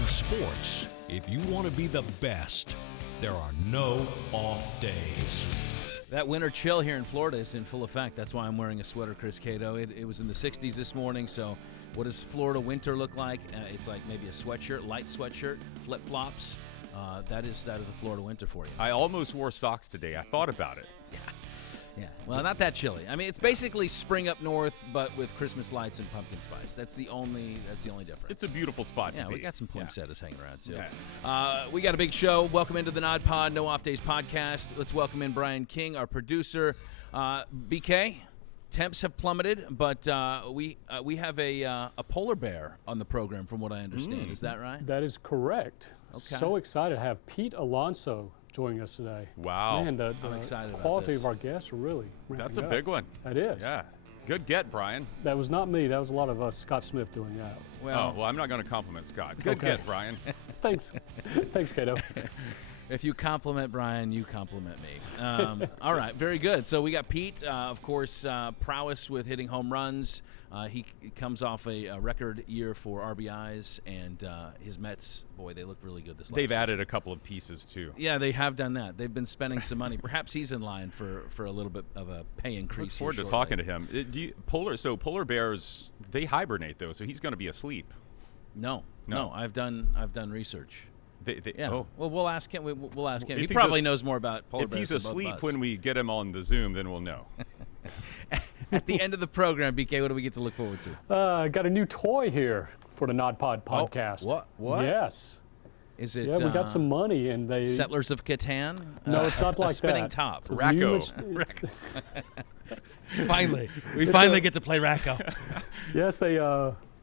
In sports, if you want to be the best, there are no off days. That winter chill here in Florida is in full effect. That's why I'm wearing a sweater, Chris Cato. It was in the 60s this morning, so what does Florida winter look like? It's like maybe a sweatshirt, light sweatshirt, flip-flops. That is a Florida winter for you. I almost wore socks today. I thought about it. Yeah. Well, not that chilly. I mean, it's basically spring up north, but with Christmas lights and pumpkin spice. That's the only difference. It's a beautiful spot to be. Yeah, we got some poinsettias hanging around, too. Yeah. We got a big show. Welcome into the Nod Pod, No Off Days podcast. Let's welcome in Brian King, our producer. BK, temps have plummeted, but we have a polar bear on the program, from what I understand. Is that right? That is correct. Okay. So excited to have Pete Alonso joining us today. Wow. Man, the I'm excited about quality this. of our guests are really ramping That's a up. big one. That is. Yeah. Good get, Brian. That was not me. That was a lot of Scott Smith doing that. Well, I'm not going to compliment Scott. Good get, Brian. Thanks. Thanks, Cato. If you compliment Brian, you compliment me. All right, very good. So we got Pete, of course, prowess with hitting home runs. He comes off a record year for RBIs, and his Mets, boy, they look really good this last They've season. added a couple of pieces, too. Yeah, they have done that. They've been spending some money. Perhaps he's in line for a little bit of a pay increase. Look forward here to shortly. talking to him. Polar bears, they hibernate, though, so he's going to be asleep. No. I've done research. Yeah. Oh. Well, we'll ask him. We'll ask him. If He he's probably knows more about polar If bears he's than both of asleep us. when we get him on the Zoom, then we'll know. At the end of the program, BK, what do we get to look forward to? Got a new toy here for the Nod Pod podcast. What? Yes. Is it? Yeah, we got some money, and they. Settlers of Catan? No, it's not like a spinning that. top. It's a new Racco. mach- Finally. We finally get to play Racco. Yes, they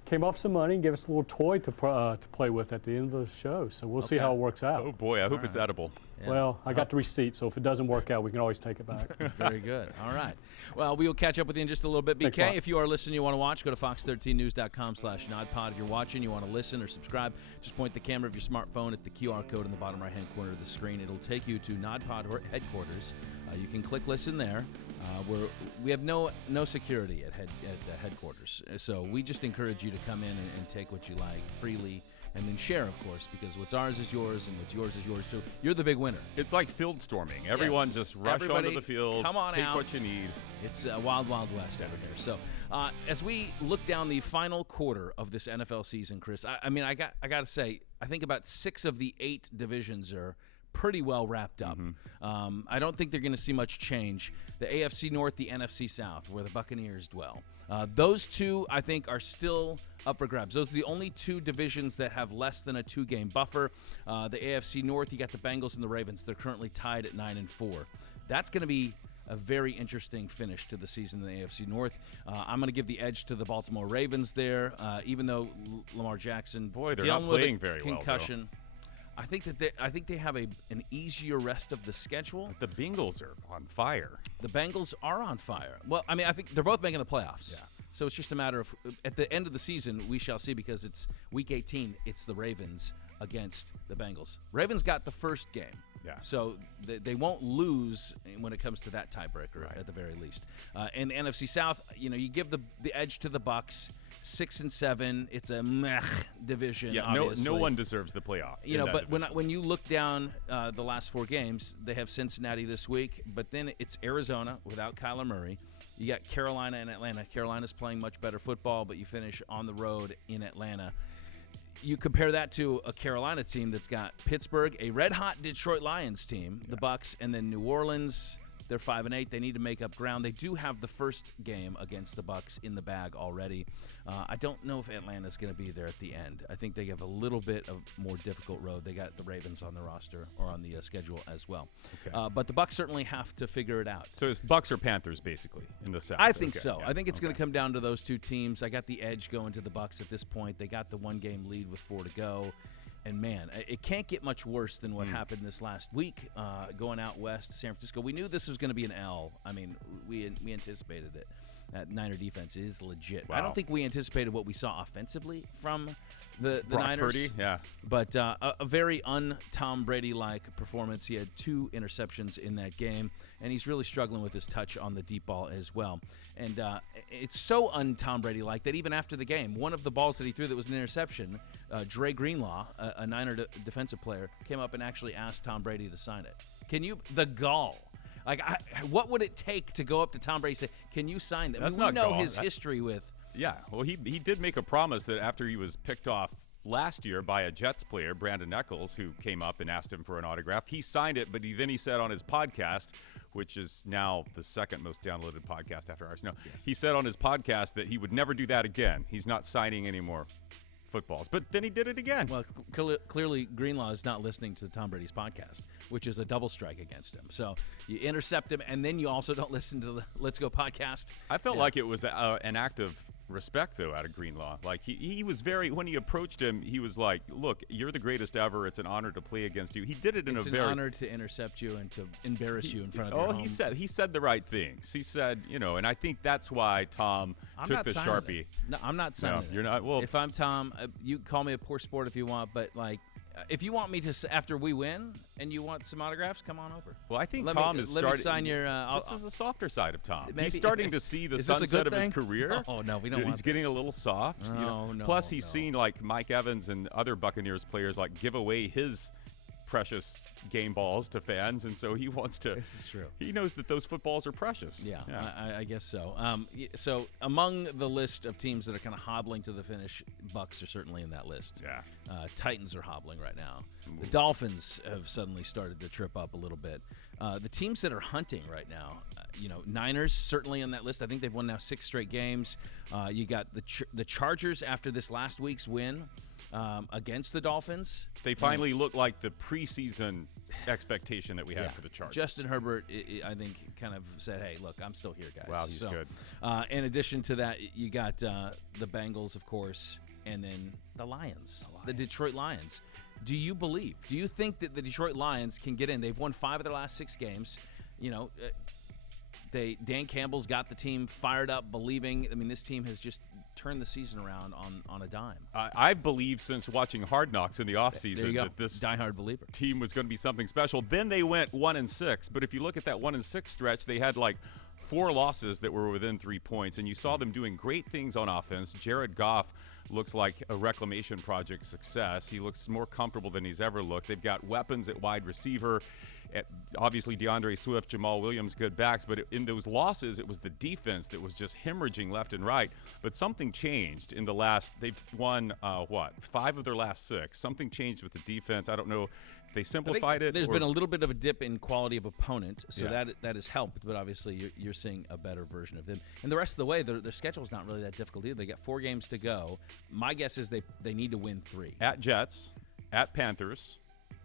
came off some money and gave us a little toy to play with at the end of the show. So we'll see Okay. how it works out. Oh, boy, I hope it's edible. Yeah. Well, I got the receipt, so if it doesn't work out, we can always take it back. Very good. All right. Well, we will catch up with you in just a little bit. Thanks a BK, lot. if you are listening, you want to watch, go to fox13news.com/nodpod. If you're watching, you want to listen or subscribe, just point the camera of your smartphone at the QR code in the bottom right-hand corner of the screen. It'll take you to Nodpod headquarters. You can click listen there. We have no security at headquarters, so we just encourage you to come in and take what you like freely, and then share, of course, because what's ours is yours, and what's yours is yours too. You're the big winner. It's like field storming. Everyone just rush Everybody, onto the field, come on take out. what you need. It's wild, wild west over here. So, as we look down the final quarter of this NFL season, Chris, I mean, I got to say, I think about 6 of the 8 divisions are pretty well wrapped up. I don't think they're going to see much change. The AFC North, the NFC South, where the Buccaneers dwell. Those two, I think, are still up for grabs. Those are the only 2 divisions that have less than a 2-game buffer. The AFC North, you got the Bengals and the Ravens. They're currently tied at 9-4. That's going to be a very interesting finish to the season in the AFC North. I'm going to give the edge to the Baltimore Ravens there, even though Lamar Jackson, Boy, they're dealing not with a playing very well, though. concussion. I think they have an easier rest of the schedule. The Bengals are on fire. The Bengals are on fire. Well, I mean, I think they're both making the playoffs. Yeah. So it's just a matter of, at the end of the season, we shall see, because it's Week 18. It's the Ravens against the Bengals. Ravens got the first game. Yeah. So they won't lose when it comes to that tiebreaker, at the very least. In the NFC South, you give the edge to the Bucs. 6-7. It's a meh division. Yeah, obviously. no one deserves the playoff. But when you look down the last 4 games, they have Cincinnati this week, but then it's Arizona without Kyler Murray. You got Carolina and Atlanta. Carolina's playing much better football, but you finish on the road in Atlanta. You compare that to a Carolina team that's got Pittsburgh, a red-hot Detroit Lions team, the Bucs, and then New Orleans. They're 5-8. They need to make up ground. They do have the first game against the Bucs in the bag already. I don't know if Atlanta's going to be there at the end. I think they have a little bit of more difficult road. They got the Ravens on the roster or on the schedule as well. Okay. But the Bucs certainly have to figure it out. So it's Bucks or Panthers, basically, in the South. I think Okay, so. yeah. I think it's going to come down to those 2 teams. I got the edge going to the Bucs at this point. They got the 1-game lead with 4 to go. And, man, it can't get much worse than what happened this last week going out west to San Francisco. We knew this was going to be an L. I mean, we anticipated it. That Niner defense is legit. Wow. I don't think we anticipated what we saw offensively from the Brock Niners. Purdy, yeah. But a very un-Tom Brady-like performance. He had 2 interceptions in that game, and he's really struggling with his touch on the deep ball as well. And it's so un-Tom Brady-like that even after the game, one of the balls that he threw that was an interception, Dre Greenlaw, a Niner defensive player, came up and actually asked Tom Brady to sign it. Can you – the gall. Like, what would it take to go up to Tom Brady and say, can you sign that? That's we not know gall. his history with – Yeah, well, he did make a promise that after he was picked off last year by a Jets player, Brandon Eccles, who came up and asked him for an autograph. He signed it, but he said on his podcast, which is now the second most downloaded podcast after ours. No, he said on his podcast that he would never do that again. He's not signing any more footballs. But then he did it again. Well, clearly Greenlaw is not listening to Tom Brady's podcast, which is a double strike against him. So you intercept him, and then you also don't listen to the Let's Go podcast. I felt like it was an act of respect, though, out of Greenlaw. Like, he was very, when he approached him, he was like, look, you're the greatest ever. It's an honor to play against you. He did it in it's a an very... honor to intercept you and to embarrass you in front of your home. He said the right things. He said, and I think that's why Tom took the Sharpie. No, I'm not signing it. You're not. Well, if I'm Tom, you call me a poor sport if you want, but, like, if you want me to, after we win, and you want some autographs, come on over. Well, I think let Tom me, is let starting. Me sign your. This is a softer side of Tom. Maybe, he's starting to see the is this a sunset good of his thing? career. Oh no, we don't. He's want getting this. a little soft. No. Plus, he's seen like Mike Evans and other Buccaneers players like give away his precious game balls to fans, and so he wants to. This is true. He knows that those footballs are precious. Yeah. I guess so. So among the list of teams that are kind of hobbling to the finish, Bucs are certainly in that list. Yeah. Titans are hobbling right now. The Dolphins have suddenly started to trip up a little bit. The teams that are hunting right now, Niners certainly on that list. I think they've won now 6 straight games. You got the Chargers after this last week's win against the Dolphins. They finally look like the preseason expectation that we had for the Chargers. Justin Herbert, I think, kind of said, hey, look, I'm still here, guys. Wow, he's good. In addition to that, you got the Bengals, of course, and then the Lions, the Detroit Lions. Do you think that the Detroit Lions can get in? They've won 5 of their last 6 games. Dan Campbell's got the team fired up, believing. I mean, this team has just turned the season around on a dime. I believe since watching Hard Knocks in the offseason that this diehard believer team was going to be something special. Then they went 1-6, but if you look at that 1-6 stretch, they had like 4 losses that were within 3 points, and you saw them doing great things on offense. Jared Goff looks like a reclamation project success. He looks more comfortable than he's ever looked. They've got weapons at wide receiver. Obviously, DeAndre Swift, Jamal Williams, good backs. But in those losses, it was the defense that was just hemorrhaging left and right. But something changed in the last – they've won, 5 of their last 6. Something changed with the defense. I don't know if they simplified it. There's been a little bit of a dip in quality of opponent, so that has helped. But obviously, you're seeing a better version of them. And the rest of the way, their schedule's not really that difficult either. They got 4 games to go. My guess is they need to win 3. At Jets, at Panthers,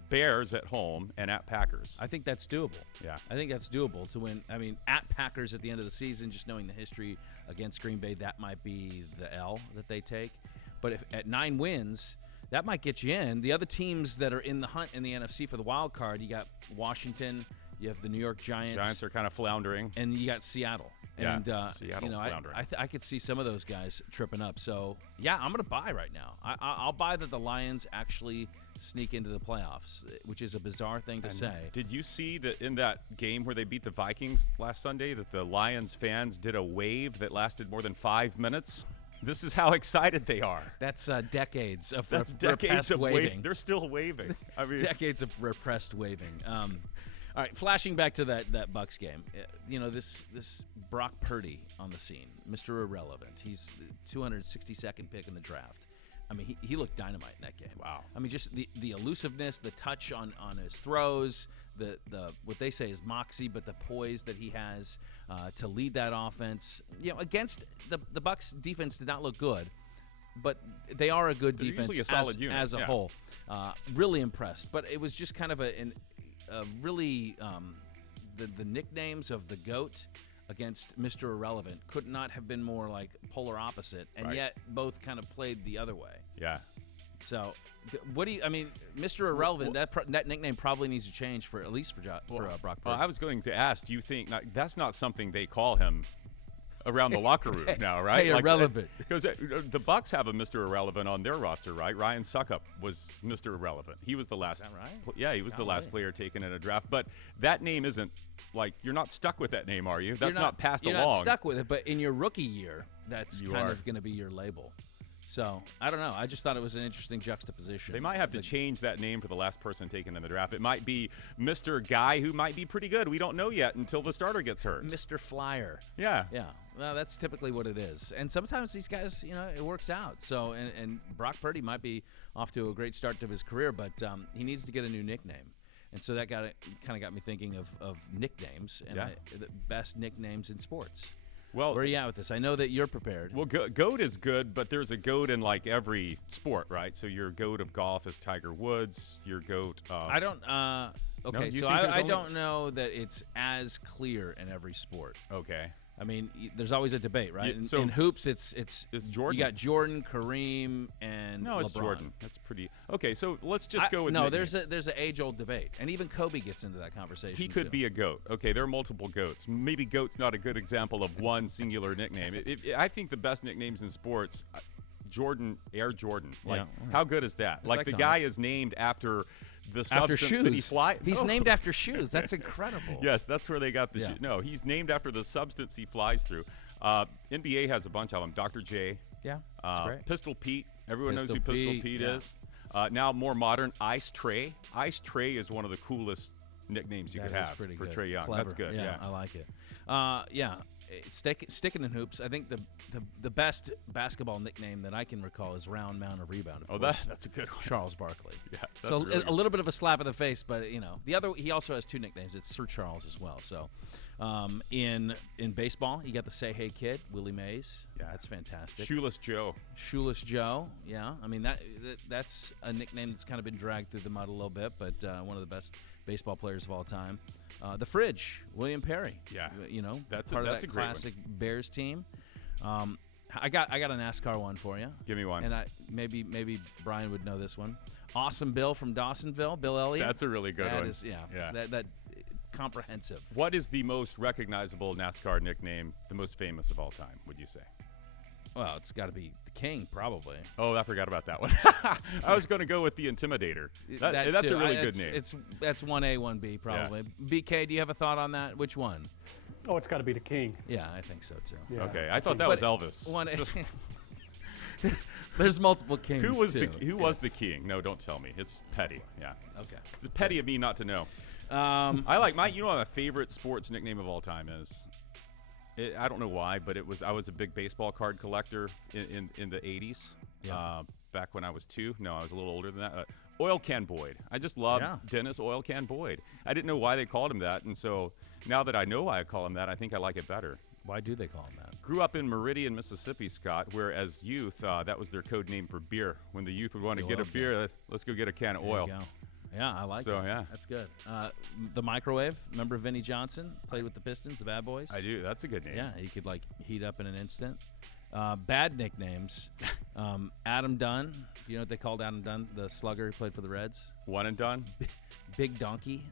Bears at home, and at Packers. I think that's doable. Yeah. I think that's doable to win. I mean, at Packers at the end of the season, just knowing the history against Green Bay, that might be the L that they take. But if at 9 wins, that might get you in. The other teams that are in the hunt in the NFC for the wild card, you got Washington, you have the New York Giants. Giants are kind of floundering. And you got Seattle. Yeah, And, Seattle floundering. I could see some of those guys tripping up. So, yeah, I'm going to buy right now. I'll buy that the Lions actually sneak into the playoffs, which is a bizarre thing to say. Did you see that in that game where they beat the Vikings last Sunday that the Lions fans did a wave that lasted more than 5 minutes? This is how excited they are. That's decades of decades of waving. They're still waving. I mean, decades of repressed waving. All right, flashing back to that Bucs game. This Brock Purdy on the scene, Mr. Irrelevant. He's the 262nd pick in the draft. I mean, he looked dynamite in that game. Wow. I mean, just the elusiveness, the touch on his throws, the what they say is moxie, but the poise that he has to lead that offense. Against the Bucs defense did not look good, but they are a good defense usually a solid unit, as a whole. Really impressed, but it was just kind of a really the nicknames of the GOAT against Mr. Irrelevant could not have been more like polar opposite, and yet both kind of played the other way. Yeah. So, what do you? I mean, Mr. Irrelevant. That nickname probably needs to change for Brock Purdy. I was going to ask. Do you think that's not something they call him around the locker room now, right? Hey, irrelevant. Because the Bucks have a Mr. Irrelevant on their roster, right? Ryan Suckup was Mr. Irrelevant. He was the last. Is that right? Yeah, he was the last player taken in a draft. But that name isn't like you're not stuck with that name, are you? That's not passed you're along. You're not stuck with it, but in your rookie year, that's You kind are. of going to be your label. So, I don't know. I just thought it was an interesting juxtaposition. They might have to change that name for the last person taken in the draft. It might be Mr. Guy who might be pretty good. We don't know yet until the starter gets hurt. Mr. Flyer. Yeah. Yeah. Well, that's typically what it is. And sometimes these guys, it works out. So, and Brock Purdy might be off to a great start to his career, but he needs to get a new nickname. And so that kind of got me thinking of nicknames and the best nicknames in sports. Well, where are you at with this? I know that you're prepared. Well, GOAT is good, but there's a GOAT in like every sport, right? So your GOAT of golf is Tiger Woods. Your GOAT. I don't. Okay, you so think there's I only- don't know that it's as clear in every sport. Okay. I mean, there's always a debate, right? Yeah, so- in hoops, it's Jordan. You got Jordan, Kareem, and No, it's LeBron. Jordan. That's pretty. Okay, so let's just go with no. nicknames. There's an age-old debate, and even Kobe gets into that conversation. He could too. be a GOAT. Okay, there are multiple GOATs. Maybe GOAT's not a good example of one singular nickname. I think the best nicknames in sports, Jordan, Air Jordan. Like, how good is that? Like, the iconic. guy is named after the after substance shoes. that he flies. He's named after shoes. That's incredible. Yes, that's where they got the Yeah. shoe. No, he's named after the substance he flies through. NBA has a bunch of them. Dr. J. Yeah, that's great. Pistol Pete. Everyone Pistol knows who Pistol Pete, Pete yeah. is. Now more modern, Ice Trey. Ice Trey is one of the coolest nicknames you could That is have pretty for good. Trey Young. Clever. That's good. Yeah. I like it. Sticking in hoops, I think the best basketball nickname that I can recall is Round Mound of Rebound. Of course. That's a good one. Charles Barkley. Yeah, that's So really a little bit of a slap in the face, but the other, he also has two nicknames. It's Sir Charles as well. So in baseball, you got the Say Hey Kid, Willie Mays. Yeah. That's fantastic. Shoeless Joe. Shoeless Joe. Yeah, I mean that's a nickname that's kind of been dragged through the mud a little bit, but one of the best baseball players of all time. The Fridge, William Perry. Yeah. That's that's part of a that great one. classic Bears team. I got a NASCAR one for you. Give me one. And maybe Brian would know this one. Awesome Bill from Dawsonville, Bill Elliott. That's a really good That one. is, yeah. Yeah. That comprehensive. What is the most recognizable NASCAR nickname, the most famous of all time, would you say? Well, it's got to be the King, probably. Oh, I forgot about that one. I was going to go with the Intimidator. That's too. a really good name. That's 1A, 1B, probably. BK, do you have a thought on that? Which one? Oh, it's got to be the King. Yeah, I think so too. Yeah. Okay, I thought that was Elvis. 1A. There's multiple kings. Who was too. was the king? No, don't tell me. It's petty. Yeah. Okay. It's petty of me not to know. I like you know what my favorite sports nickname of all time is? I don't know why, but I was a big baseball card collector in the 80s. Yeah. Back when I was 2. No, I was a little older than that. Oil Can Boyd. I just loved Dennis Oil Can Boyd. I didn't know why they called him that, and so now that I know why I call him that, I think I like it better. Why do they call him that? Grew up in Meridian, Mississippi, Scott, where as youth, that was their code name for beer. When the youth would want to get a beer, let's go get a can of oil. There you go. Yeah, I like So, that. yeah. That's good. The Microwave. Remember Vinnie Johnson? Played with the Pistons, the Bad Boys? I do. That's a good name. Yeah, he could heat up in an instant. Bad nicknames. Adam Dunn. You know what they called Adam Dunn? The slugger who played for the Reds? One and done. Big Donkey.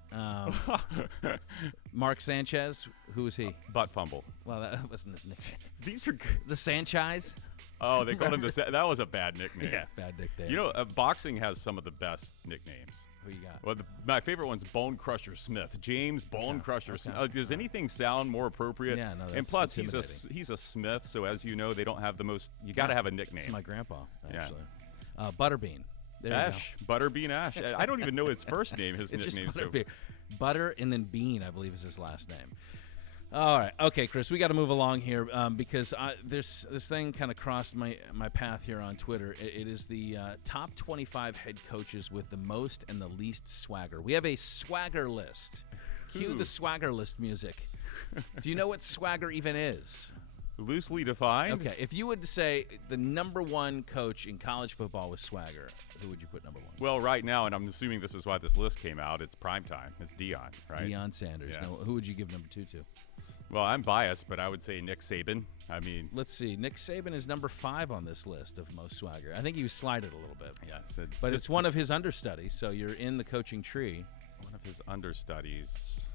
Mark Sanchez. Who was he? Butt fumble. Well, that wasn't his nickname. These are good. The Sanchez. Oh, they called him that was a bad nickname. Yeah, bad nickname. You know, boxing has some of the best nicknames. Who you got? Well, my favorite one's Bone Crusher Smith. James Bone Crusher Smith. Does anything sound more appropriate? Yeah, no, and that's plus, intimidating. he's a Smith, so as you know, they don't have the most. You got to have a nickname. It's my grandpa, Yeah. actually. Butterbean. There Ash, Butterbean Ash. I don't even know his first name. His It's just nickname. Butterbean. Butter and then Bean, I believe, is his last name. All right. Okay, Chris, we got to move along here because this thing kind of crossed my path here on Twitter. It is the top 25 head coaches with the most and the least swagger. We have a swagger list. Cue the swagger list music. Do you know what swagger even is? Loosely defined. Okay, if you would say the number one coach in college football was swagger, who would you put number one? Well, right now, and I'm assuming this is why this list came out, it's primetime. It's Deion, right? Deion Sanders. Yeah. Now, who would you give number two to? Well, I'm biased, but I would say Nick Saban. I mean, Let's see. Nick Saban is number 5 on this list of most swagger. I think he was slided a little bit. yes, But it's one of his understudies, so you're in the coaching tree. one of his understudies.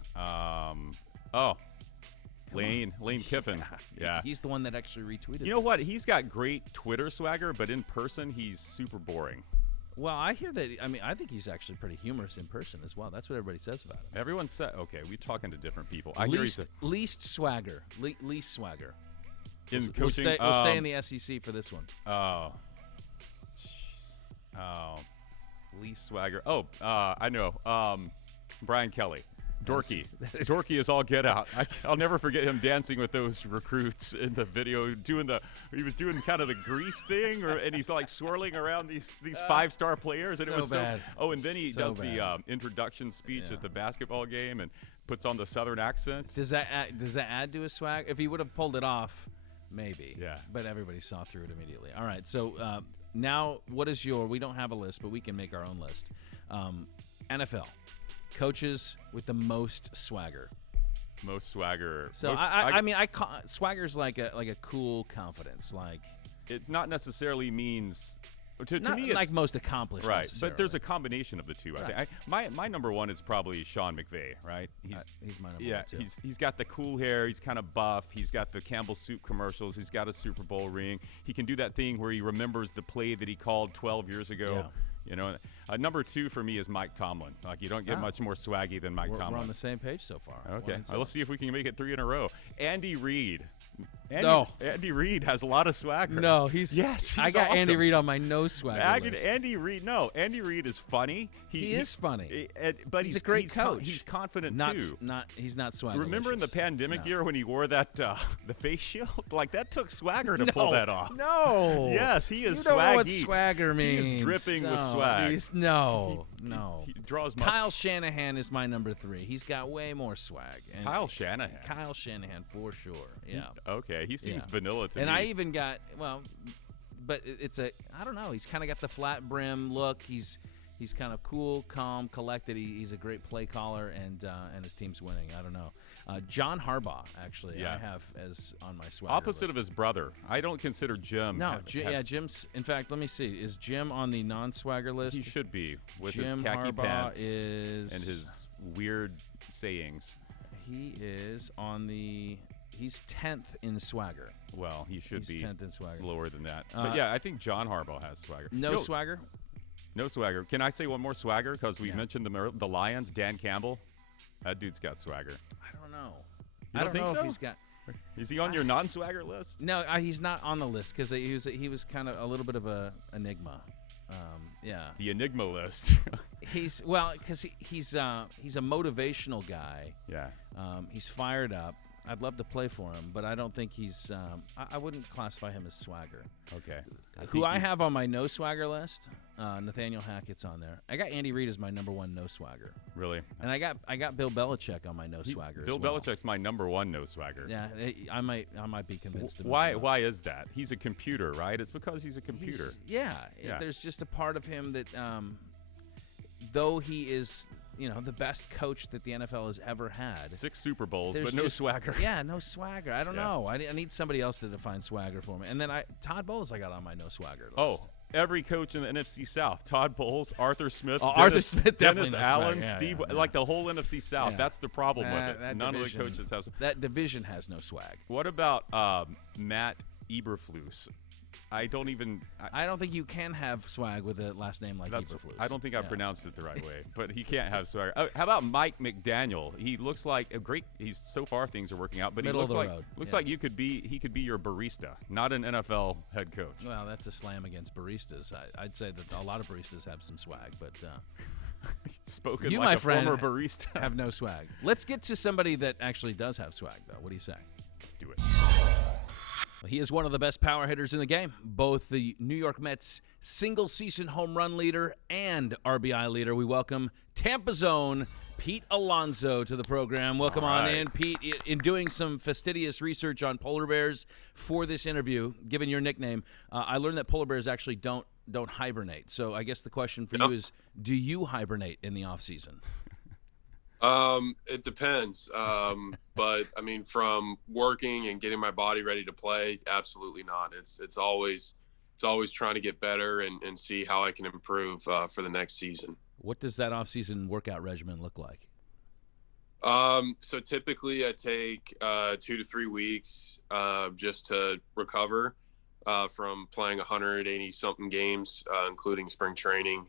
Lane Kiffin. Yeah. He's the one that actually retweeted. You know what? He's got great Twitter swagger, but in person, he's super boring. Well, I hear that. I mean, I think he's actually pretty humorous in person as well. That's what everybody says about him. Everyone said, okay, we're talking to different people. I hear he's least swagger. Least swagger. In We'll coaching. we'll stay in the SEC for this one. Oh. Jeez. Oh. Least swagger. Oh, I know. Brian Kelly. Dorky. Dorky is all get out. I'll never forget him dancing with those recruits in the video, he was doing kind of the grease thing, and he's like swirling around these 5-star players, and so it was bad. Oh, and then he does bad. the introduction speech at the basketball game and puts on the Southern accent. Does that add to his swag? If he would have pulled it off, maybe. Yeah. But everybody saw through it immediately. All right. So now, what is we don't have a list, but we can make our own list. NFL. Coaches with the most swagger. Most swagger. So swagger's like a cool confidence. Like it's not necessarily means. To not me, it's like most accomplished. Right, but there's a combination of the two. Right. I think my number one is probably Sean McVay. Right, he's my number yeah, one too. he's got the cool hair. He's kind of buff. He's got the Campbell Soup commercials. He's got a Super Bowl ring. He can do that thing where he remembers the play that he called 12 years ago. Yeah. You know, number two for me is Mike Tomlin. Like you don't get much more swaggy than Mike Tomlin. We're on the same page so far. Okay, let's see if we can make it 3 in a row. Andy Reid. Andy Reid has a lot of swagger. No, he's I got awesome. Andy Reid on my no swagger list. Andy Reid is funny. He is funny, but he's a great coach. He's confident too. He's not swagger. Remember in the pandemic year when he wore that the face shield? Like that took swagger to pull that off. No. Yes, he is swaggy. You don't know what swagger means. He is dripping with swag. No. He draws. Kyle Shanahan is my number 3. He's got way more swag. And Kyle Shanahan for sure. Yeah. Okay, he seems vanilla to me. And I even got but it's I don't know. He's kind of got the flat brim look. He's kind of cool, calm, collected. He's a great play caller, and his team's winning. I don't know. John Harbaugh, actually, I have as on my swagger opposite list. of his brother. I don't consider Jim. No, Jim's. In fact, let me see. Is Jim on the non-swagger list? He should be with Jim his khaki Harbaugh pants and his weird sayings. He is on the. He's 10th in swagger. Well, he should be 10th in swagger. Lower than that. But yeah, I think John Harbaugh has swagger. Swagger? No swagger. Can I say one more swagger? Because we mentioned the Lions, Dan Campbell. That dude's got swagger. I don't know. You don't think know so? if he's got. Is he on your non-swagger list? No, he's not on the list because he was kind of a little bit of a enigma. The enigma list. Because he's a motivational guy. Yeah. He's fired up. I'd love to play for him, but I don't think he's. I wouldn't classify him as swagger. Okay. I have on my no swagger list, Nathaniel Hackett's on there. I got Andy Reid as my number 1 no swagger. Really? And I got Bill Belichick on my no swagger. Bill Belichick's my number 1 no swagger. Yeah, I might be convinced. Why is that? He's a computer, right? It's because he's a computer. There's just a part of him that, though he is. The best coach that the NFL has ever had. 6 Super Bowls, but no swagger. Yeah, no swagger. I don't know. I need somebody else to define swagger for me. And then Todd Bowles I got on my no swagger list. Oh, every coach in the NFC South. Todd Bowles, Arthur Smith, Dennis Allen, swag. Steve, Yeah. like the whole NFC South. Yeah. That's the problem with it. None of the coaches have. That division has no swag. What about Matt Eberflus? I don't think you can have swag with a last name like Eberflus. I don't think I pronounced it the right way, but he can't have swag. How about Mike McDaniel? He looks like a great. So far things are working out, but Middle he looks like road. he could be your barista, not an NFL head coach. Well, that's a slam against baristas. I'd say that a lot of baristas have some swag, but spoken you, like my a friend, former barista, have no swag. Let's get to somebody that actually does have swag, though. What do you say? Do it. He is one of the best power hitters in the game, both the New York Mets single-season home run leader and RBI leader. We welcome Tampa's own Pete Alonso to the program. Welcome on in, Pete. In doing some fastidious research on polar bears for this interview, given your nickname, I learned that polar bears actually don't hibernate. So I guess the question for you is, do you hibernate in the off-season? It depends. But I mean, from working and getting my body ready to play, absolutely not. It's always trying to get better and see how I can improve for the next season. What does that off-season workout regimen look like? So typically I take 2 to 3 weeks just to recover from playing 180 something games, including spring training.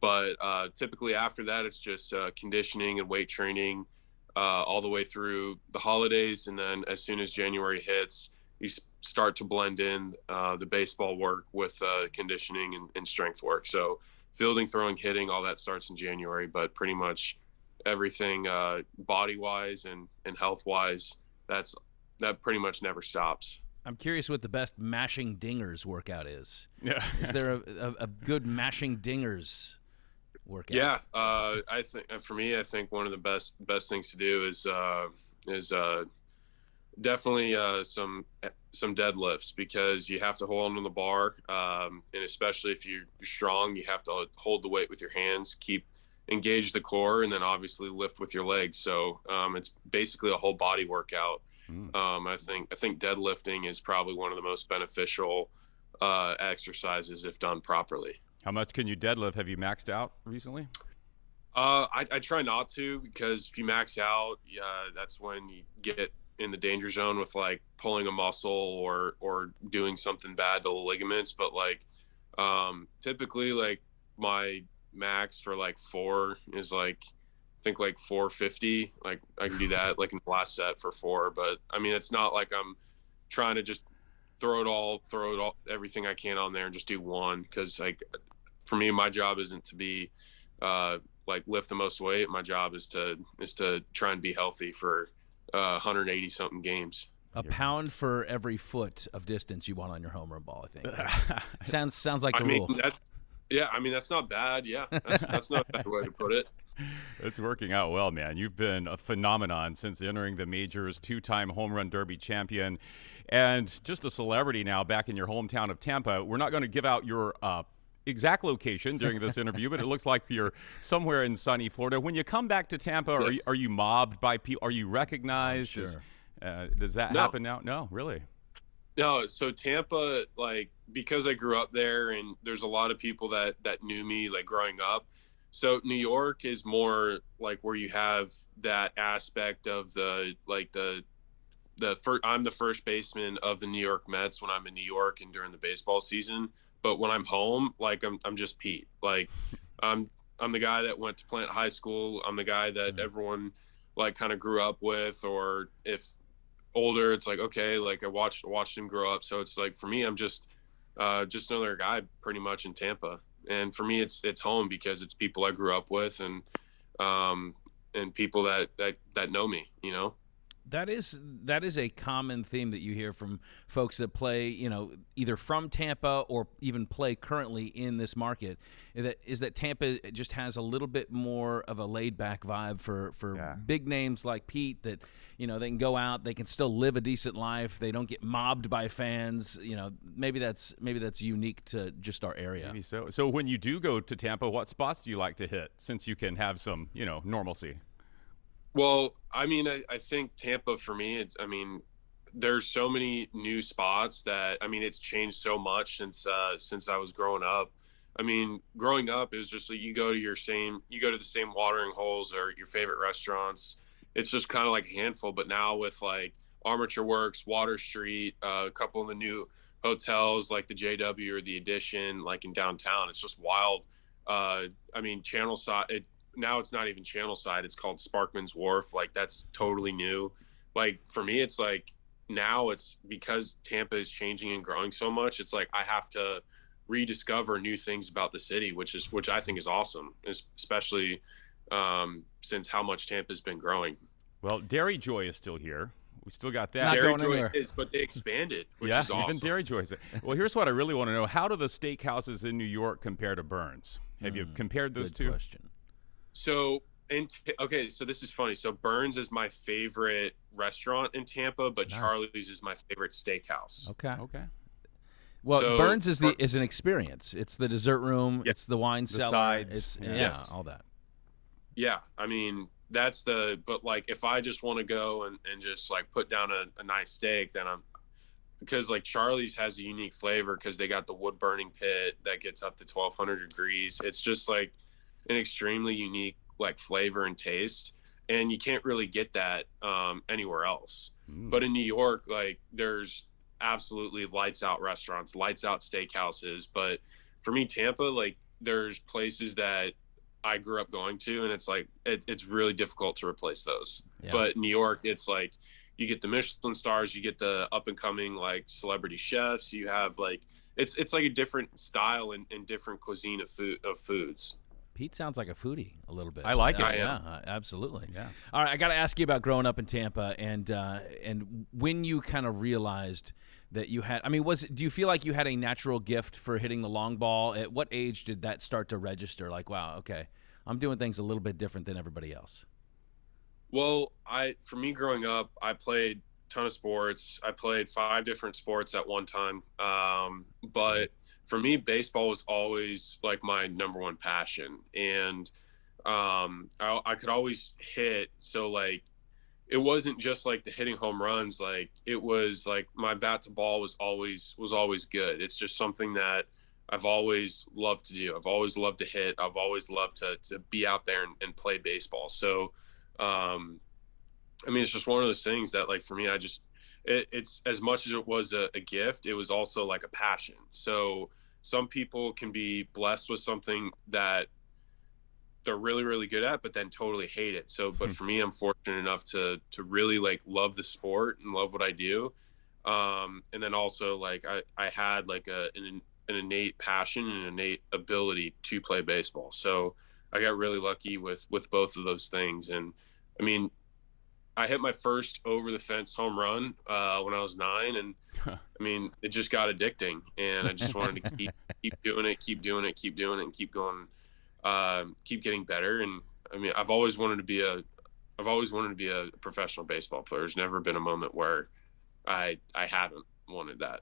But typically after that, it's just conditioning and weight training all the way through the holidays. And then as soon as January hits, you start to blend in the baseball work with conditioning and strength work. So fielding, throwing, hitting, all that starts in January, but pretty much everything body wise and health wise, that pretty much never stops. I'm curious what the best mashing dingers workout is. Yeah. Is there a good mashing dingers workout? Yeah, I think for me, I think one of the best things to do is definitely some deadlifts, because you have to hold on to the bar, and especially if you're strong, you have to hold the weight with your hands, engage the core, and then obviously lift with your legs. So it's basically a whole body workout. I think deadlifting is probably one of the most beneficial exercises if done properly. How much can you deadlift? Have you maxed out recently? I try not to, because if you max out, that's when you get in the danger zone with like pulling a muscle or doing something bad to the ligaments. But like typically, like my max for like 4 is like, I think like 450. Like I can do that like in the last set for 4. But I mean, it's not like I'm trying to just throw it all, everything I can on there and just do one. Because like for me, my job isn't to be like lift the most weight. My job is to try and be healthy for 180 something games. A pound for every foot of distance you want on your home run ball, I think. Sounds like the rule. That's not bad. Yeah, that's not a bad way to put it. It's working out well, man. You've been a phenomenon since entering the majors, 2-time home run derby champion, and just a celebrity now back in your hometown of Tampa. We're not going to give out your exact location during this interview, but it looks like you're somewhere in sunny Florida. When you come back to Tampa, Yes. are you mobbed by people? Are you recognized? Oh, sure. Does that happen now? No, really? No, so Tampa, like, because I grew up there and there's a lot of people that knew me like growing up. So New York is more like where you have that aspect of I'm the first baseman of the New York Mets when I'm in New York and during the baseball season. But when I'm home, like I'm just Pete. Like I'm the guy that went to Plant High School. I'm the guy that everyone like kind of grew up with, or if older, it's like, okay, like I watched him grow up. So it's like, for me, I'm just another guy pretty much in Tampa. And for me, it's home because it's people I grew up with and people that know me, you know? That is a common theme that you hear from folks that play, either from Tampa or even play currently in this market. That Tampa just has a little bit more of a laid back vibe for big names like Pete, that they can go out, they can still live a decent life, they don't get mobbed by fans. Maybe that's unique to just our area. Maybe so. So when you do go to Tampa, what spots do you like to hit, since you can have some normalcy? Well, I mean, I think Tampa for me, there's so many new spots that, it's changed so much since I was growing up. Growing up, it was just like you go to the same watering holes or your favorite restaurants. It's just kind of like a handful. But now with like Armature Works, Water Street, a couple of the new hotels like the JW or the Edition, like in downtown, it's just wild. Channel side. Now it's not even Channel Side, it's called Sparkman's Wharf. Like that's totally new. Like for me, it's like now it's because Tampa is changing and growing so much. It's like I have to rediscover new things about the city, which I think is awesome, especially since how much Tampa's been growing. Well, Dairy Joy is still here. We still got that. Not Dairy going Joy anywhere. is, but they expanded, which is awesome. Even Dairy Joy is. Well, here's what I really want to know: how do the steakhouses in New York compare to Burns? Have you compared those two? Good question. So this is funny. So Burns is my favorite restaurant in Tampa, but Nice. Charlie's is my favorite steakhouse. Okay. Well, So, Burns is an experience. It's the dessert room. Yep. It's the wine cellar. sides. It's Yes. all that. Yeah, but like if I just want to go and just like put down a nice steak, then because like Charlie's has a unique flavor because they got the wood burning pit that gets up to 1200 degrees. It's just like an extremely unique like flavor and taste. and you can't really get that anywhere else. But in New York, like, there's absolutely lights out restaurants, lights out steakhouses. But for me, Tampa, like, there's places that I grew up going to, and it's like it's really difficult to replace those. Yeah. But New York, it's like you get the Michelin stars, you get the up and coming like celebrity chefs, you have like it's like a different style and different cuisine of foods. Pete sounds like a foodie a little bit. I like it. Yeah, absolutely. Yeah. All right, I got to ask you about growing up in Tampa and when you kind of realized that you had. I mean, do you feel like you had a natural gift for hitting the long ball? At what age did that start to register? Like, wow, okay, I'm doing things a little bit different than everybody else. Well, for me growing up, I played a ton of sports. I played 5 different sports at one time. But for me, baseball was always like my number one passion. And I could always hit. So like, it wasn't just like the hitting home runs. Like, it was like my bat to ball was always good. It's just something that I've always loved to do. I've always loved to hit. I've always loved to be out there and play baseball. So, I mean, it's just one of those things that, like, for me, it's as much as it was a gift, it was also like a passion. So some people can be blessed with something that they're really, really good at, but then totally hate it. So, but for me, I'm fortunate enough to really like love the sport and love what I do. And then also like I had like an innate passion and an innate ability to play baseball. So I got really lucky with both of those things. And I mean, I hit my first over the fence home run when I was 9, and I mean, it just got addicting, and I just wanted to keep doing it, and keep going, keep getting better. And I mean, I've always wanted to be a professional baseball player. There's never been a moment where I haven't wanted that.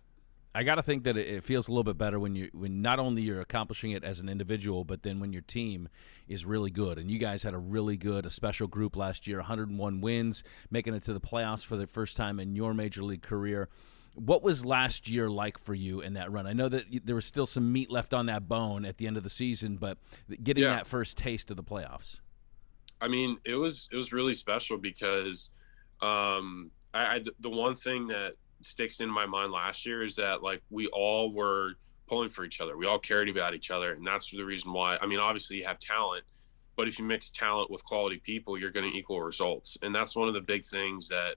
I got to think that it feels a little bit better when not only you're accomplishing it as an individual, but then when your team is really good. And you guys had a special group last year, 101 wins, making it to the playoffs for the first time in your major league career. What was last year like for you in that run? I know that there was still some meat left on that bone at the end of the season, but getting that first taste of the playoffs. I mean, it was really special because the one thing that sticks in my mind last year is that like we all were pulling for each other. We all cared about each other, and that's the reason why. I mean, obviously you have talent, but if you mix talent with quality people, you're going to equal results. And that's one of the big things that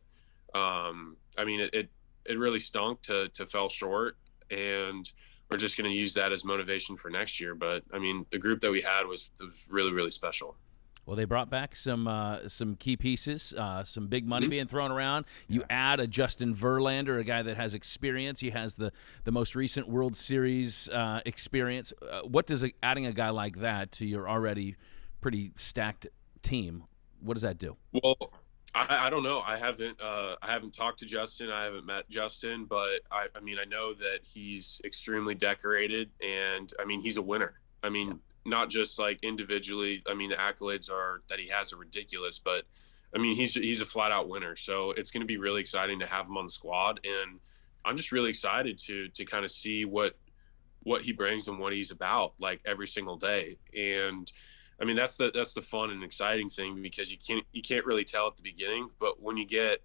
I mean, it really stunk to fell short, and we're just going to use that as motivation for next year. But I mean, the group that we had was really, really special. Well, they brought back some key pieces, some big money being thrown around. You add a Justin Verlander, a guy that has experience. He has the most recent World Series experience. What does adding a guy like that to your already pretty stacked team, what does that do? Well, I don't know. I haven't talked to Justin. I haven't met Justin, but I mean, I know that he's extremely decorated, and I mean, he's a winner. I mean, not just like individually. I mean, the accolades that he has are ridiculous, but I mean, he's a flat out winner. So it's going to be really exciting to have him on the squad. And I'm just really excited to kind of see what he brings and what he's about, like, every single day. And I mean, that's the fun and exciting thing, because you can't really tell at the beginning, but when you get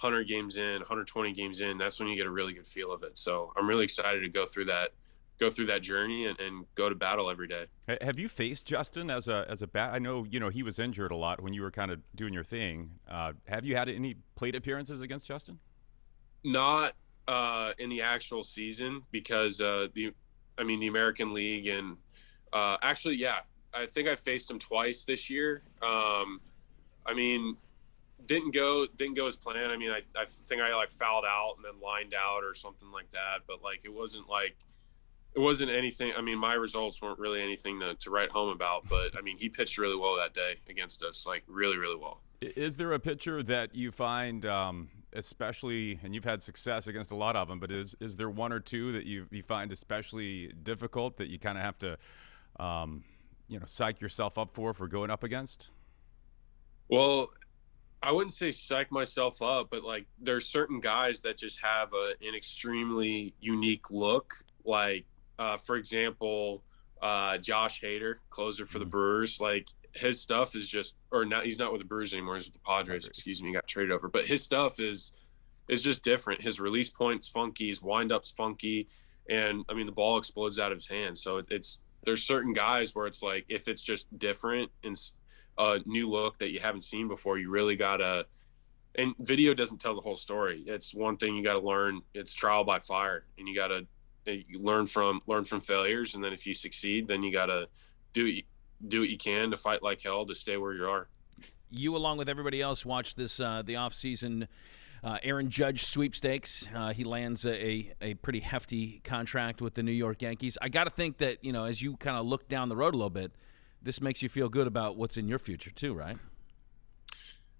100 games in, 120 games in, that's when you get a really good feel of it. So I'm really excited to go through that journey and go to battle every day. Have you faced Justin as a bat? I know, he was injured a lot when you were kind of doing your thing. Have you had any plate appearances against Justin? Not in the actual season, because the American League, and actually, yeah, I think I faced him twice this year. I mean, didn't go as planned. I mean, I think I like fouled out and then lined out or something like that. But like, it wasn't anything. I mean, my results weren't really anything to write home about. But I mean, he pitched really well that day against us, like really, really well. Is there a pitcher that you find, especially, and you've had success against a lot of them, but is there one or two that you find especially difficult that you kind of have to, psych yourself up for going up against? Well, I wouldn't say psych myself up, but like, there's certain guys that just have an extremely unique look. Like, for example, Josh Hader, closer for the Brewers. Like, his stuff is just, or not, he's not with the Brewers anymore. He's with the Padres, excuse me. He got traded over. But his stuff is just different. His release point's funky, his wind-up's funky, and I mean the ball explodes out of his hands. So there's certain guys where it's like if it's just different and a new look that you haven't seen before, you really gotta. And video doesn't tell the whole story. It's one thing you got to learn. It's trial by fire, and you got to learn from failures. And then if you succeed, then you got to do what you can to fight like hell to stay where you are. You, along with everybody else, watched this the offseason Aaron Judge sweepstakes. He lands a pretty hefty contract with the New York Yankees. I got to think that, as you kind of look down the road a little bit, this makes you feel good about what's in your future too, right?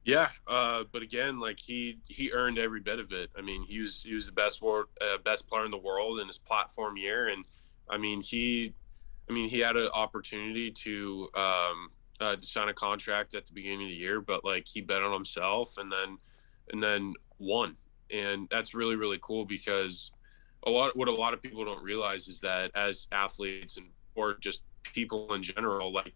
Yeah, but again, like he earned every bit of it. I mean, he was the best player in the world in his platform year, and I mean he had an opportunity to sign a contract at the beginning of the year, but like he bet on himself and then won, and that's really, really cool because what a lot of people don't realize is that as athletes or just people in general, like.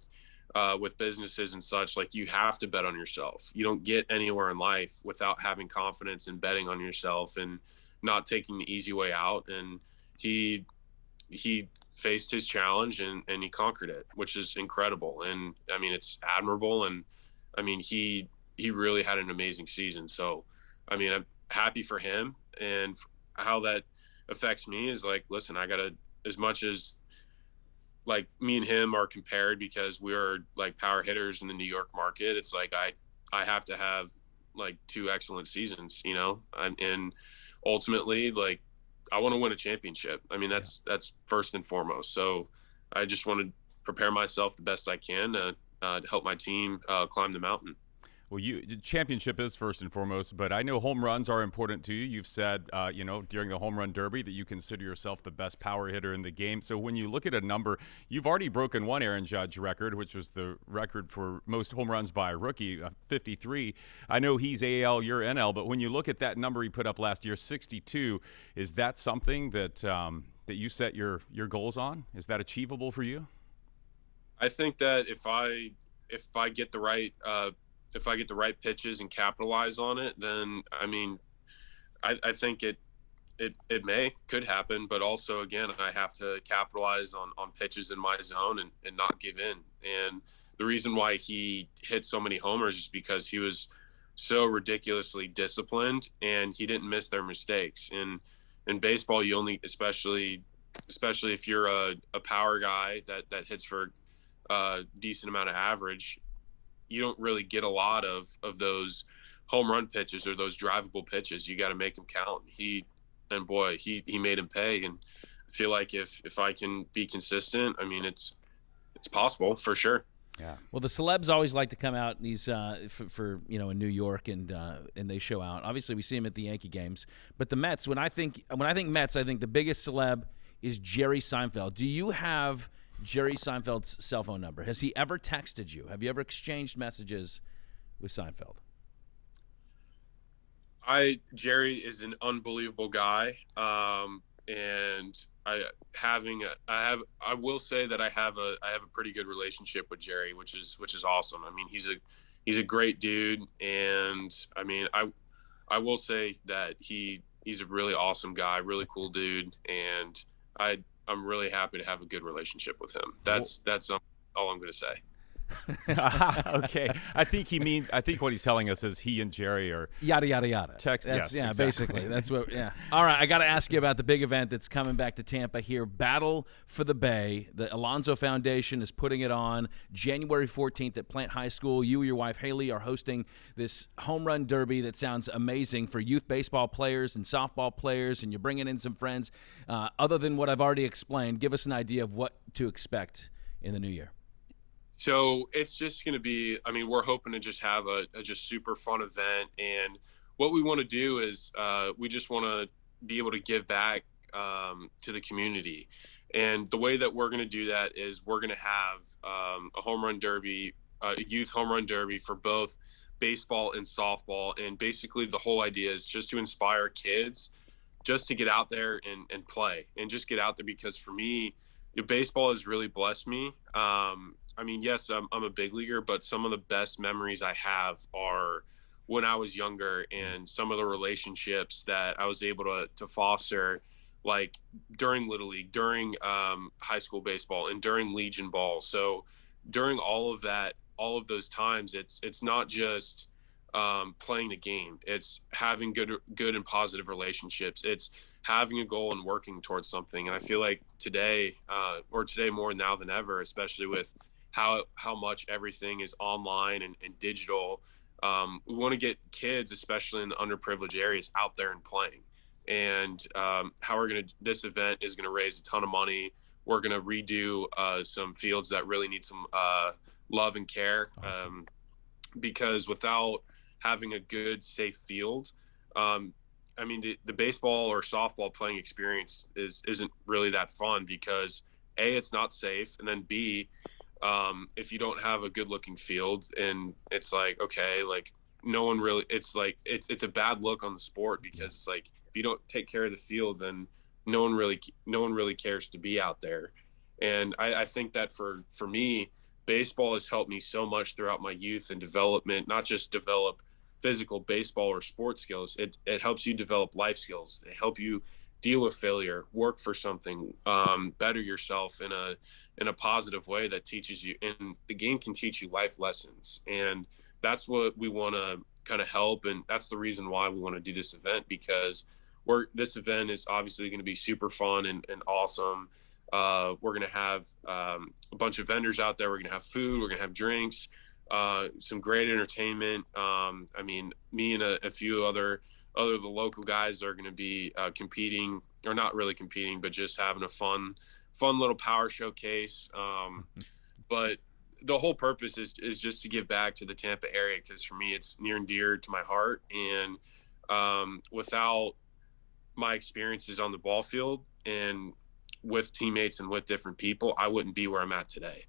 With businesses and such, like you have to bet on yourself. You don't get anywhere in life without having confidence and betting on yourself and not taking the easy way out. And he faced his challenge and he conquered it, which is incredible. And I mean, it's admirable. And I mean, he really had an amazing season. So, I mean, I'm happy for him, and how that affects me is like, listen, I gotta, as much as like me and him are compared because we're like power hitters in the New York market. It's like I have to have like 2 excellent seasons, and ultimately, like I want to win a championship. I mean, that's first and foremost. So I just want to prepare myself the best I can to help my team climb the mountain. Well, championship is first and foremost, but I know home runs are important to you. You've said, during the home run derby that you consider yourself the best power hitter in the game. So when you look at a number, you've already broken one Aaron Judge record, which was the record for most home runs by a rookie, 53. I know he's AL, you're NL, but when you look at that number he put up last year, 62, is that something that that you set your goals on? Is that achievable for you? I think that if I get the right if I get the right pitches and capitalize on it, then I mean, I think it could happen, but also again, I have to capitalize on pitches in my zone and not give in. And the reason why he hit so many homers is because he was so ridiculously disciplined and he didn't miss their mistakes. And in baseball, you only, especially if you're a power guy that hits for a decent amount of average, you don't really get a lot of those home run pitches or those drivable pitches. You got to make them count. He made him pay. And I feel like if I can be consistent, I mean, it's possible for sure. Yeah. Well, the celebs always like to come out in these for in New York and they show out. Obviously, we see them at the Yankee games, but the Mets. When I think Mets, I think the biggest celeb is Jerry Seinfeld. Do you have Jerry Seinfeld's cell phone number? Has he ever texted you? Have you ever exchanged messages with Seinfeld? Jerry is an unbelievable guy, and I will say that I have a pretty good relationship with Jerry, which is awesome. I mean, he's a great dude, and I mean, I will say that he's a really awesome guy, really cool dude, and I'm really happy to have a good relationship with him. That's all I'm going to say. Okay. I think what he's telling us is he and Jerry are yada yada yada. Text. Yes, yeah, exactly. Basically. That's what. Yeah. All right. I got to ask you about the big event that's coming back to Tampa here. Battle for the Bay. The Alonso Foundation is putting it on January 14th at Plant High School. You and your wife Haley are hosting this home run derby that sounds amazing for youth baseball players and softball players, and you're bringing in some friends. Other than what I've already explained, give us an idea of what to expect in the new year. So it's just going to be, I mean, we're hoping to just have a just super fun event. And what we want to do is we just want to be able to give back to the community. And the way that we're going to do that is we're going to have a home run derby, a youth home run derby for both baseball and softball. And basically the whole idea is just to inspire kids just to get out there and play and just get out there, because for me, baseball has really blessed me. I mean, yes, I'm a big leaguer, but some of the best memories I have are when I was younger, and some of the relationships that I was able to foster, like during Little League, during high school baseball, and during Legion ball. So during all of that, all of those times, it's not just playing the game. It's having good and positive relationships. It's having a goal and working towards something. And I feel like today, or today more now than ever, especially with how much everything is online and digital, we want to get kids, especially in the underprivileged areas, out there and playing. And this event is going to raise a ton of money. We're going to redo some fields that really need some love and care. Awesome. Because without having a good, safe field, I mean, the baseball or softball playing experience isn't really that fun, because A, it's not safe, and then B, if you don't have a good looking field, and it's like, okay, like no one really, it's like, it's a bad look on the sport, because it's like, if you don't take care of the field, then no one really cares to be out there. And I think that for me, baseball has helped me so much throughout my youth and development, not just develop physical baseball or sports skills. It helps you develop life skills. They help you deal with failure, work for something, better yourself in a positive way that teaches you. And the game can teach you life lessons. And that's what we want to kind of help. And that's the reason why we want to do this event, because this event is obviously going to be super fun and awesome. We're going to have a bunch of vendors out there. We're going to have food. We're going to have drinks, some great entertainment. I mean, me and a few other the local guys are going to be competing, or not really competing, but just having a fun little power showcase. But the whole purpose is just to give back to the Tampa area, because for me, it's near and dear to my heart. And without my experiences on the ball field and with teammates and with different people, I wouldn't be where I'm at today.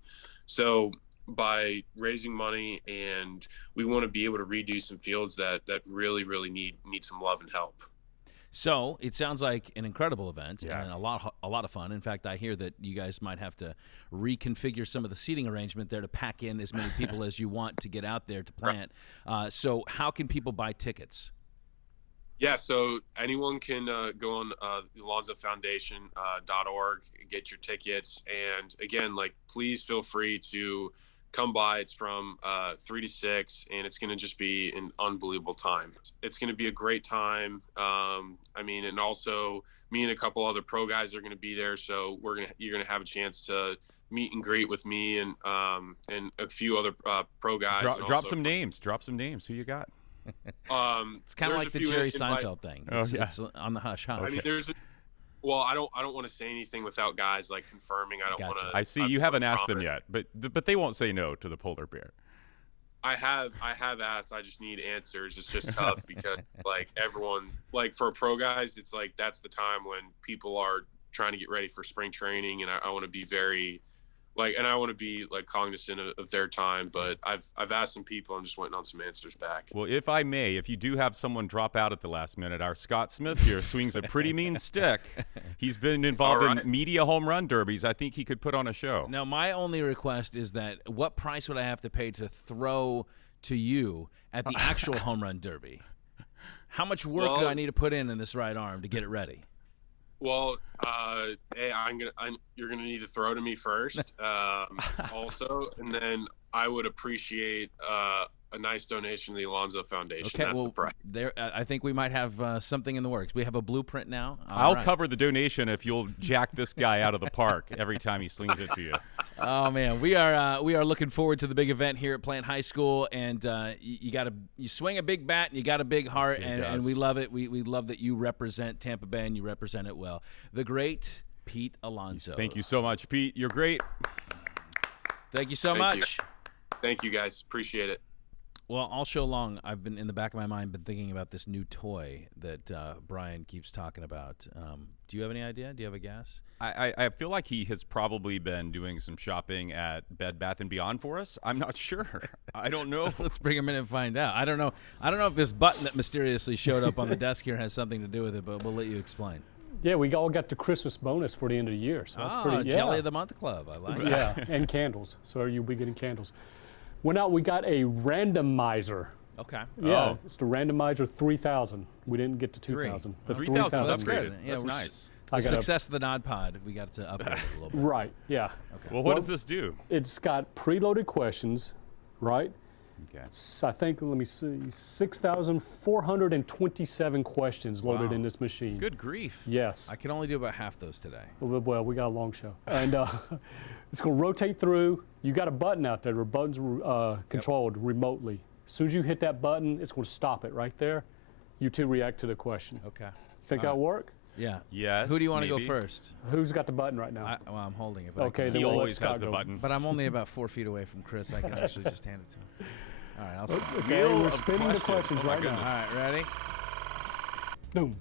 So by raising money, and we want to be able to redo some fields that really need some love and help. So it sounds like an incredible event, Yeah. and a lot of fun. In fact, I hear that you guys might have to reconfigure some of the seating arrangement there to pack in as many people as you want to get out there to plant. So how can people buy tickets? Yeah, so anyone can go on alonsofoundation.org, get your tickets. And again, like, please feel free to come by. It's from 3 to 6, and it's going to just be an unbelievable time. It's going to be a great time. I mean, and also me and a couple other pro guys are going to be there. So you're going to have a chance to meet and greet with me and a few other pro guys. Drop some names. Who you got? It's kind of like the Jerry Seinfeld thing. It's on the hush. I mean, well, I don't want to say anything without guys like confirming. I don't want to. I see you haven't asked them yet, but they won't say no to the polar bear. I have asked. I just need answers. It's just tough because like everyone, like for pro guys, it's like that's the time when people are trying to get ready for spring training, and I want to be very and I want to be like cognizant of their time. But I've asked some people. I'm just waiting on some answers back. Well, if I may, if you do have someone drop out at the last minute, our Scott Smith here swings a pretty mean stick. He's been involved in media home run derbies. I think he could put on a show. Now, my only request is that what price would I have to pay to throw to you at the actual home run derby? How much work do I need to put in this right arm to get it ready? Well, hey, you're gonna need to throw to me first, also, and then I would appreciate a nice donation to the Alonso Foundation. Okay, that's the price. I think we might have something in the works. We have a blueprint now. I'll cover the donation if you'll jack this guy out of the park every time he slings it to you. Oh man, we are looking forward to the big event here at Plant High School, and you swing a big bat and you got a big heart, and we love it. We love that you represent Tampa Bay and you represent it well. The great Pete Alonso. Thank you so much, Pete. You're great. Thank you so much. Thank you, guys. Appreciate it. Well, all show long, I've been in the back of my mind thinking about this new toy that Brian keeps talking about. Do you have any idea? Do you have a guess? I feel like he has probably been doing some shopping at Bed Bath & Beyond for us. I'm not sure. I don't know. Let's bring him in and find out. I don't know if this button that mysteriously showed up on the desk here has something to do with it, but we'll let you explain. Yeah, we all got the Christmas bonus for the end of the year, so that's pretty. Yeah. Jelly of the Month Club. I like it. Yeah, and candles. So you'll be getting candles. Went out. We got a randomizer. Okay. Yeah, it's the randomizer 3000. We didn't get to 2000. The 3,000 is 3000. upgraded. Yeah, That's we're nice. The success of the Nod Pod, we got to upgrade it a little bit. Right. Yeah. Okay. Well, what does this do? It's got preloaded questions, right? Okay. I think, let me see, 6,427 questions loaded Wow. in this machine. Good grief. Yes. I can only do about half those today. Well, we got a long show. And it's going to rotate through. You got a button out there. The button's controlled remotely. As soon as you hit that button, it's going to stop it right there. You two react to the question. Okay. Think that'll work? Yeah. Yes. Who do you want to go maybe. first? Who's got the button right now? Well, I'm holding it. But Okay, I can, then He we'll let always Scott has the go. button. but I'm only about 4 feet away from Chris. I can actually just hand it to him. All right, I'll start. Okay, Wheel we're of spinning the questions. questions Oh my right now. goodness. All right, ready? Boom.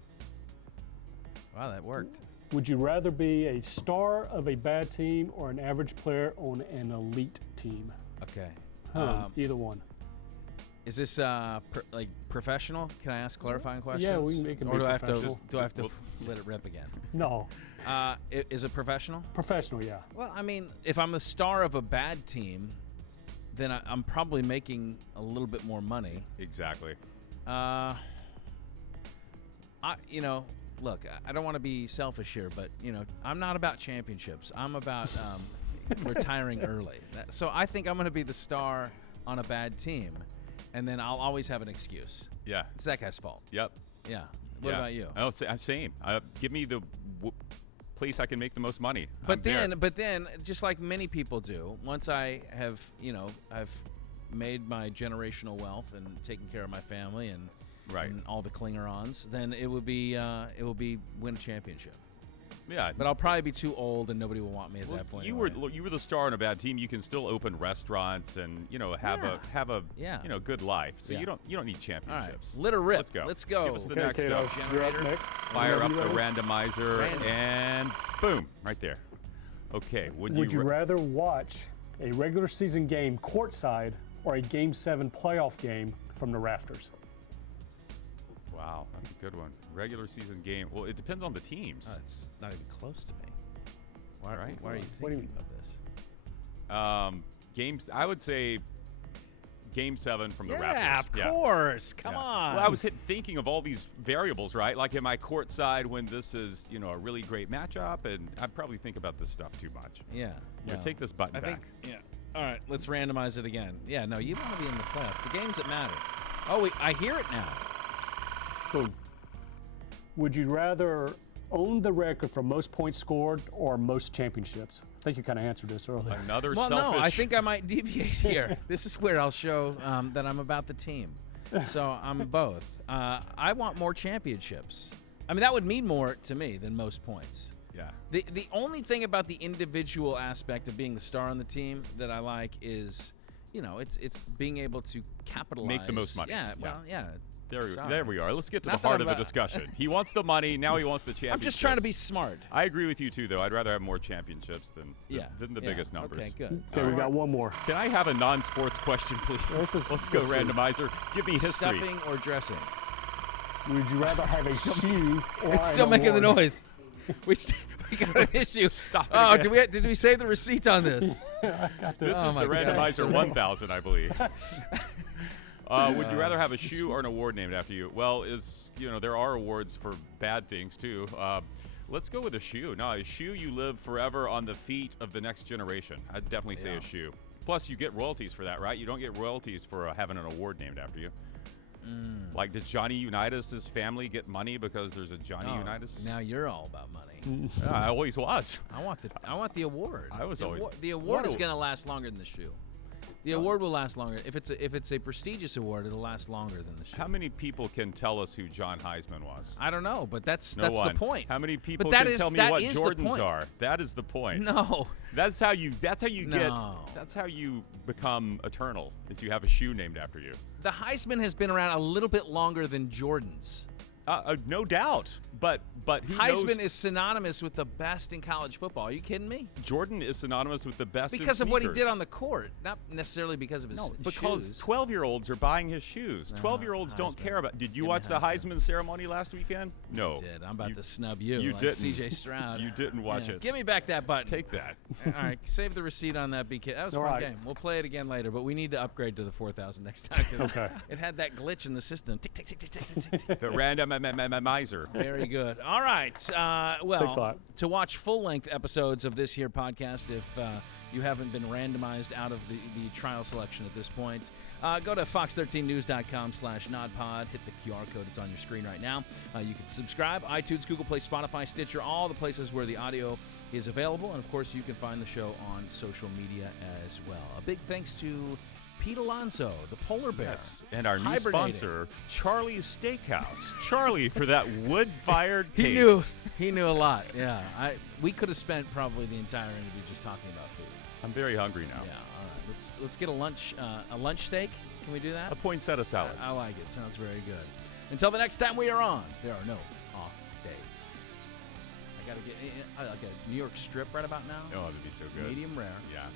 Wow, that worked. Would you rather be a star of a bad team or an average player on an elite team? Okay. Either one. Is this like professional? Can I ask clarifying questions? Yeah, it can or be do I have to? professional. Do I have to let it rip again? No. Is it professional? Professional, yeah. Well, I mean, if I'm the star of a bad team, then I'm probably making a little bit more money. Exactly. Look, I don't want to be selfish here, but I'm not about championships. I'm about retiring early. So I think I'm going to be the star on a bad team, and then I'll always have an excuse. Yeah. It's that guy's fault. Yep. Yeah. What about you? Oh, same. Give me the place I can make the most money. But then, just like many people do, once I have, I've made my generational wealth and taken care of my family and all the clinger-ons, then it will be win a championship. Yeah. But I'll probably be too old and nobody will want me at that point. You were the star on a bad team. You can still open restaurants and have a good life. So you don't need championships. Let her rip. Let's go. Let's go. Give us the Okay, next Cato, stuff. you're up next. Fire up the randomizer Random. and boom, right there. Okay. Would you rather watch a regular season game courtside or a Game 7 playoff game from the rafters? Wow, that's a good one. Regular season game. Well, it depends on the teams. It's not even close to me. Why are you What do you thinking mean? of this? Games. I would say Game 7 from the Raptors. Yeah, of course. Come on. Well, I was thinking of all these variables, right? Like, am I courtside when this is, a really great matchup? And I probably think about this stuff too much. Yeah. Here, take this button back. All right, let's randomize it again. Yeah, no, you want to be in the playoffs. The games that matter. Oh, I hear it now. Boom. Would you rather own the record for most points scored or most championships? I think you kind of answered this earlier. Another Well, selfish. no, I think I might deviate here. This is where I'll show that I'm about the team. So I'm both. I want more championships. I mean, that would mean more to me than most points. Yeah. The only thing about the individual aspect of being the star on the team that I like is, it's being able to capitalize. Make the most money. Yeah, well, yeah. There we are. Let's get to Not the that heart I'm of the discussion. He wants the money. Now he wants the championships. I'm just trying to be smart. I agree with you, too, though. I'd rather have more championships than the biggest numbers. Okay, good. Okay, we got one more. Can I have a non-sports question, please? Let's go, randomizer. Give me history. Stuffing or dressing? Would you rather have a shoe or It's still an making the award? noise. We got an issue. Stop it Oh, again. did we save the receipt on this? This is my the God. randomizer 1000, I believe. Would you rather have a shoe or an award named after you? Well, there are awards for bad things too. Let's go with a shoe. No, a shoe you live forever on the feet of the next generation. I'd definitely say a shoe. Plus, you get royalties for that, right? You don't get royalties for having an award named after you. Like, did Johnny Unitas' family get money because there's a Johnny Unitas? Now you're all about money. I always was. I want the award. I was the award is going to last longer than the shoe. The award will last longer. If it's a prestigious award, it'll last longer than the shoe. How many people can tell us who John Heisman was? I don't know, but that's No the one. point. How many people But that can is- tell me that what is the Jordans point. are? That is the point. No. That's how you get. No. That's how you become eternal. Is you have a shoe named after you. The Heisman has been around a little bit longer than Jordan's. No doubt. But he Heisman knows is synonymous with the best in college football. Are you kidding me? Jordan is synonymous with the best Because in of what he sneakers. did on the court, not necessarily because of his Because shoes. 12-year-olds are buying his shoes. 12-year-olds don't Heisman. care about. Did you Give me watch the Heisman. Heisman ceremony last weekend? No. I did. I'm about to snub you. You like didn't. C.J. Stroud. You didn't watch it. Give me back that button. Take that. All right, save the receipt on that, BK. That was a All fun right. game. We'll play it again later, but we need to upgrade to the 4,000 next time. 'Cause Okay. It had that glitch in the system. Tick, tick, tick, tick, tick, tick, tick, tick. The randomizer. Very good. All right. Thanks a Well, lot. to watch full-length episodes of this here podcast, if you haven't been randomized out of the trial selection at this point, go to fox13news.com/nodpod. Hit the QR code. It's on your screen right now. You can subscribe. iTunes, Google Play, Spotify, Stitcher, all the places where the audio is available. And, of course, you can find the show on social media as well. A big thanks to Pete Alonso, the polar bear. Yes, and our new hibernating. sponsor, Charlie's Steakhouse. Charlie, for that wood-fired taste. He knew a lot. Yeah, we could have spent probably the entire interview just talking about food. I'm very hungry now. Yeah, all right. Let's get a lunch steak. Can we do that? A poinsettia salad. I like it. Sounds very good. Until the next time we are on, there are no off days. I gotta get like a New York strip right about now. Oh, that'd be so good. Medium rare. Yeah.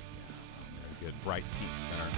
Very good. Bright pink center.